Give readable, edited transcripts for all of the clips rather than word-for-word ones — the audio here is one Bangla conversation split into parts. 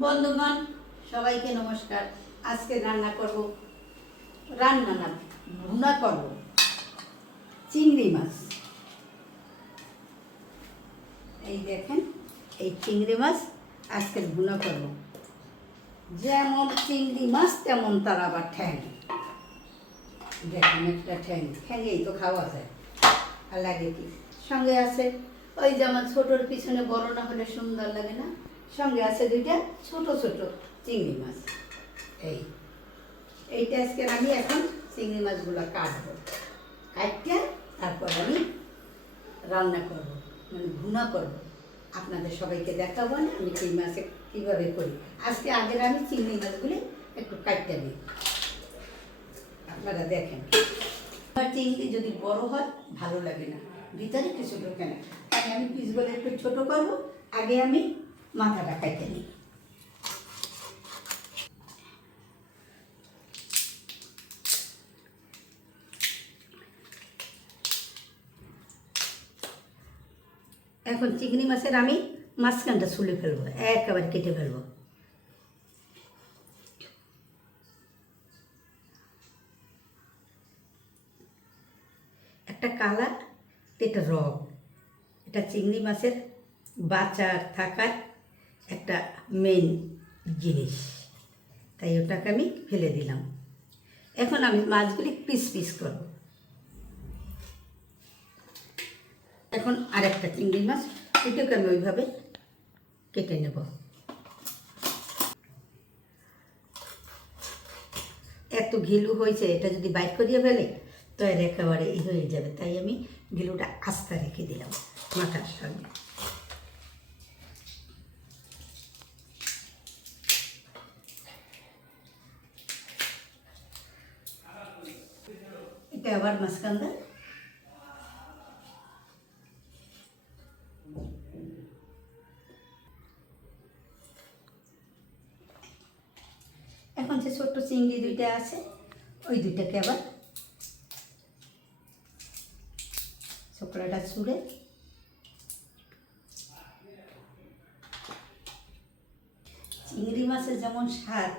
বন্ধুগণ, সবাইকে নমস্কার। আজকে রান্না করব, ভুনা করব চিংড়ি মাছ। এই দেখেন, এই চিংড়ি মাছ আজকে ভুনা করব। যেমন চিংড়ি মাছ তেমন তার আবার ঠ্যাং। দেখেন একটা ঠ্যাঙেই তো খাওয়া যায়। আর লাগে কি, সঙ্গে আছে ওই যে আমার ছোটোর পিছনে বড় না হলে সুন্দর লাগে না, সঙ্গে আছে দুইটা ছোট ছোট চিংড়ি মাছ। এইটা আজকে আমি এখন চিংড়ি মাছগুলো কাটবো, কাটতে তারপর আমি রান্না করব, মানে ভুনা করব। আপনাদের সবাইকে দেখাবো না আমি চিংড়ি মাছে কীভাবে করি। আজকে আগের আমি চিংড়ি মাছগুলি একটু কাটতে নিই, আপনারা দেখেন। চিংড়ি যদি বড় হয় ভালো লাগে না, ভিতরে কিছু ঢোকে না, তাই আমি পিসগুলো একটু ছোট করব। আগে আমি মাথাটা কাটতে নিই। এখন চিংড়ি মাছের আমি মাঝখানটা ছুলে ফেলবো, একেবারে কেটে ফেলবো। একটা কালার, এটা রগ, এটা চিংড়ি মাছের বাঁচার থাকার একটা মেইন জিনিস, তাই ওটাকে আমি ফেলে দিলাম। এখন আমি মাছগুলি পিস পিস করব। এখন আরেকটা চিংড়ি মাছ, এটাকে আমি ওইভাবে কেটে নেব। এত ঘিলু হয়েছে, এটা যদি বাইর করিয়ে ফেলে তো এর একেবারে হয়ে যাবে, তাই আমি ঘিলুটা আস্তে রেখে দিলাম মাথার সঙ্গে। এটা আবার মাঝখানটা এখন যে ছোট্ট চিংড়ি দুইটা আছে, ওই দুইটাকে আবার ছোকরাটা ছুঁড়ে চিংড়ি মাছের যেমন স্বাদ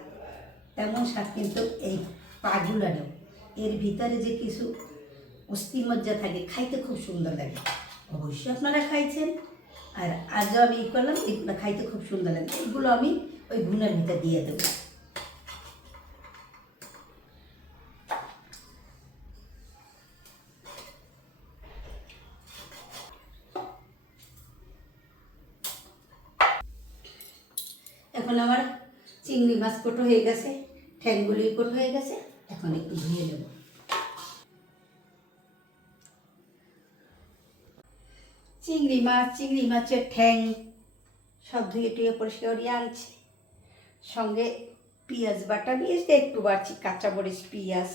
তেমন স্বাদ কিন্তু এই পাগুলারও। এর ভিতরে যে কিছু অস্থিমজ্জা থাকে, খাইতে খুব সুন্দর লাগে। অবশ্যই আপনারা খাইছেন, আর আজও আমি করলাম, এগুলো খাইতে খুব সুন্দর লাগে। এগুলো আমি ওই ভুনার ভিতর দিয়ে দেবো। এখন আমার চিংড়ি মাছ কোটো হয়ে গেছে, ঠ্যাংগুলি কোটো হয়ে গেছে। এখন একটু ধুয়ে নেব। চিংড়ি মাছের ঠ্যাং সব ধুয়ে টুয়ে পরিষ্কার করিয়ে আনছি। সঙ্গে পেঁয়াজ বাটা, পেঁয়াজটা একটু বাড়ছি, কাঁচা মরিচ, পেঁয়াজ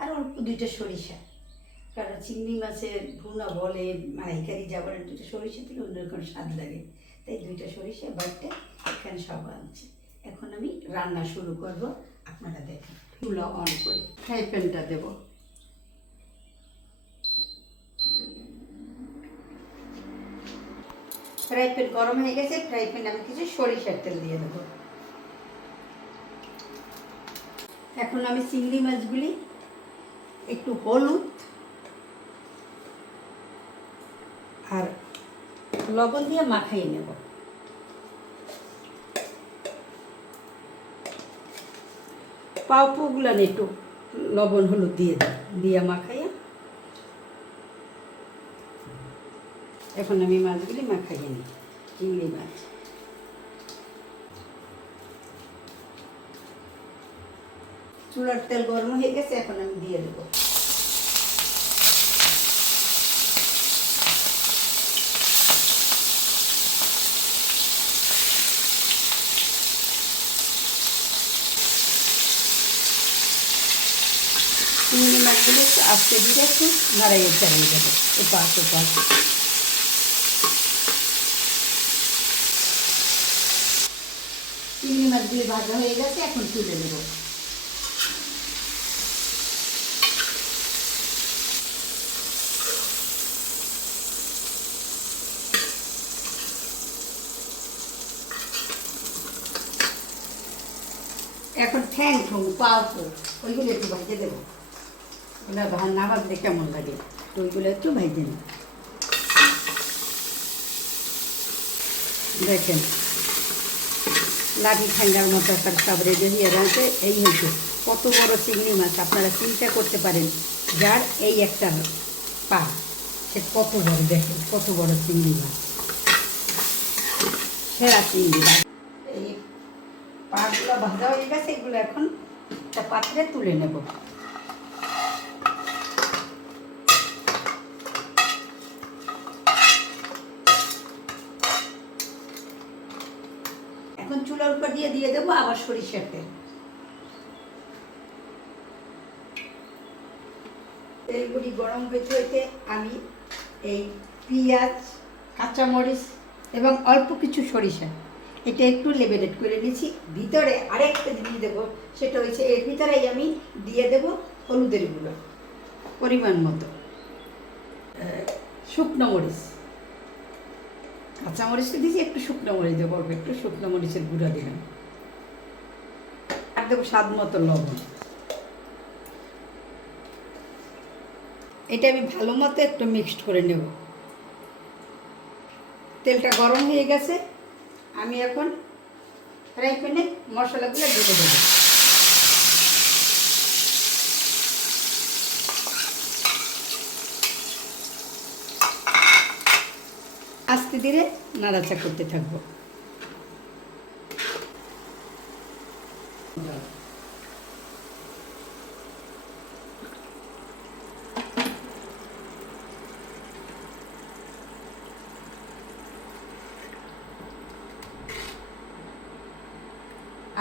আর অল্প দুইটা সরিষা। কারণ চিংড়ি মাছের ভুনা বলে মালাইকারি যাবার দুটো সরিষা থেকে অন্যরকম স্বাদ লাগে, তাই দুইটা সরিষা বাটতে এখানে সব আনছি। এখন আমি রান্না শুরু করব, আপনারা দেখেন। চুলা অন করি, ফ্রাই প্যানটা দেব। ফ্রাই প্যান গরম হয়ে গেছে, ফ্রাই প্যানে আমি কিছু সরিষার তেল দিয়ে দেবো। এখন আমি চিংড়ি মাছগুলি একটু হলুদ আর লবণ দিয়ে মাখাইয়ে নেব। পাউপুগুলো একটু লবণ হলুদ দিয়ে মাখাইয়া এখন আমি মাছগুলি মাখাইয়ে নিই। চিংড়ি মাছ চুলার তেল গরম হয়ে গেছে, এখন আমি দিয়ে দেবো। চিংড়ি মাছগুলো একটু আস্তে দিয়ে একটু নাড়াইয়ে চালিয়ে দেবো ওপাশ। চিংড়ি মাছগুলি ভাজা হয়ে গেছে, এখন তুলে নেব। এখন ঠ্যাং ঠুং পাও তো ওইগুলো একটু ভাজে দেবো, ওগুলো না ভাজলে কেমন লাগে, তো ওইগুলো একটু ভাজে নেব। দেখেন লাঠি ঠান্ডার মতো একটা সব রেডি হয়ে রয়েছে। এই হয়েছে কত বড় চিংড়ি মাছ, আপনারা চিন্তা করতে পারেন, যার এই একটা পা সে কত বড়, দেখেন কত বড় চিংড়ি মাছ, সেরা চিংড়ি মাছ। এই পাগুলো ভাজা হয়ে গেছে, এগুলো এখন একটা পাত্রে তুলে নেব। এখন চুলার উপর দিয়ে দেবো আবার সরিষার তেল। তেলগুলি গরম হইতে হইতে আমি এই পেঁয়াজ, কাঁচামরিচ এবং অল্প কিছু সরিষা এটা একটু লেবেলেট করে নিয়েছি। ভিতরে আরেকটা জিনিস দেবো, সেটা হচ্ছে এর ভিতরেই আমি দিয়ে দেব হলুদের গুঁড়ো পরিমাণ মতো, শুকনো মরিচ, কাঁচামরিচটা দিয়েছি, একটু শুকনো মরিচ দেবো, একটু শুকনো মরিচের গুঁড়ো দিলাম, আর দেবো স্বাদ মতো লবণ। এটা আমি ভালো মতো একটু মিক্সড করে নেব। তেলটা গরম হয়ে গেছে, আমি এখন ফ্রাই প্যানে মশলাগুলো ঢেলে দেব। আস্তে ধীরে নাড়াচাড়া করতে থাকবো।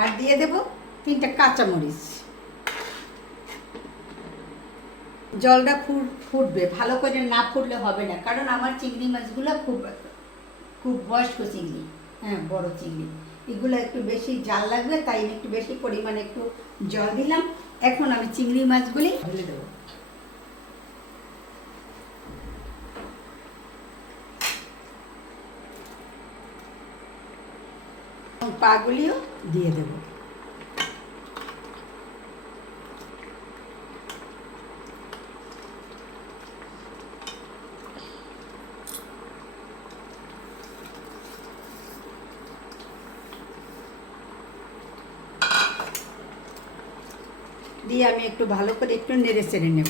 আর দিয়ে দেব 3টা কাঁচামরিচ। জলটা ফুটবে, ভালো করে না ফুটলে হবে না, কারণ আমার চিংড়ি মাছগুলো খুব বয়স্ক চিংড়ি, হ্যাঁ বড় চিংড়ি, এগুলো একটু বেশি জাল লাগবে, তাই একটু বেশি পরিমাণে একটু জল দিলাম। এখন আমি চিংড়ি মাছগুলি ঢেলে দেবো। পাগুলিও দিয়ে দেব। দিয়ে আমি একটু ভালো করে একটু নেড়ে চেড়ে নেব।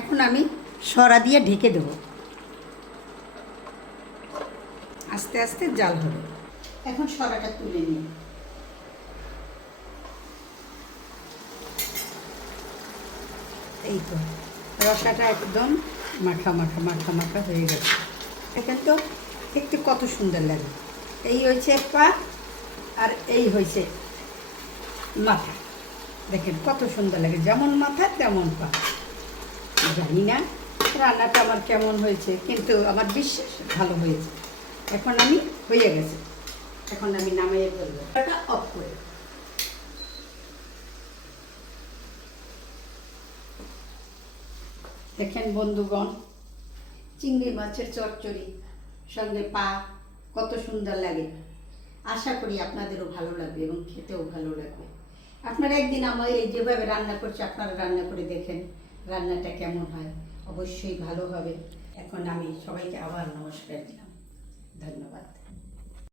এখন আমি সরা দিয়ে ঢেকে দেব, আস্তে আস্তে জাল হবে। এখন সরাটা তুলে নিই। এই তো রসাটা একদম মাখা মাখা মাখা মাখা হয়ে গেছে। এখন তো দেখতে কত সুন্দর লাগে। এই হয়েছে পা আর এই হয়েছে মাথা, দেখেন কত সুন্দর লাগে, যেমন মাথা তেমন পা। জানি না রান্নাটা আমার কেমন হয়েছে, কিন্তু আমার বিশ্বাস ভালো হয়েছে। এখন আমি হয়ে গেছে, এখন আমি নামিয়ে ফেলবো, এটা অফ করে। দেখেন বন্ধুগণ, চিংড়ি মাছের চচ্চড়ি সঙ্গে পা কত সুন্দর লাগে। আশা করি আপনাদেরও ভালো লাগবে এবং খেতেও ভালো লাগবে। আপনারা একদিন আমার এই যেভাবে রান্না করছি আপনারা রান্না করে দেখেন রান্নাটা কেমন হয়, অবশ্যই ভালো হবে। এখন আমি সবাইকে আবার নমস্কার দিলাম, ধন্যবাদ।